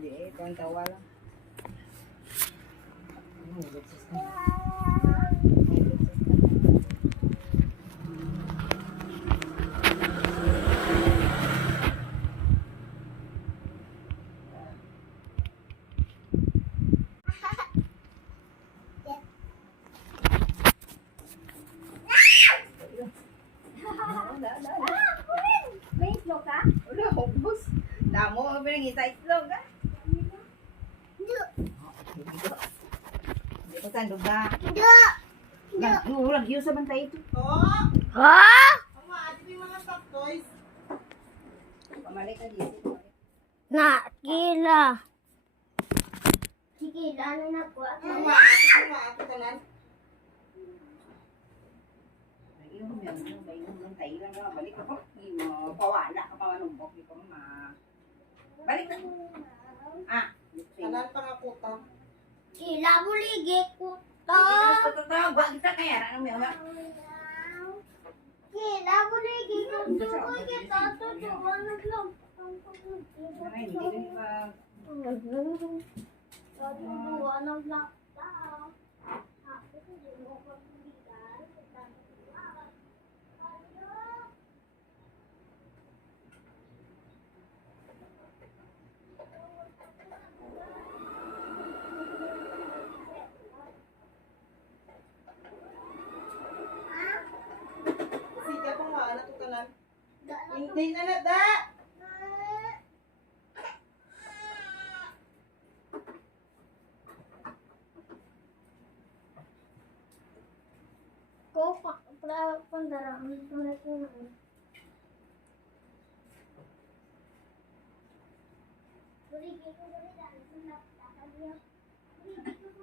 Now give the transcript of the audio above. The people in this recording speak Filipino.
Hindi eh, kung tawa lang. Hulog sa May itlog ka? wala, hubos. Damo mo pinangita itlog, ha? Hindi ko tandog na. Lagyo sa bantay ito. Ha? Ama, ati may mga soft toys. Pamalik ka dito. Nakila. Sige, lalo na po. Ama, ati tanan. Ayun, yung bantay lang ka. Balik ako. Pawala ka pa manumbok. Hindi ko balik na. Ah. Tanan pangaputa. Kila buligit ko to. Wag kita kaya. Ano mo yun? Kila buligit ko to. Kita to. Tuwan na lang. Ay, hindi ka Tuwan na lang. Sige po nga, anak ko tanan. Hindi na na da. Ko para pandaraan para ko. Buligit ko dali dali sa nakakaliya. Buligit ko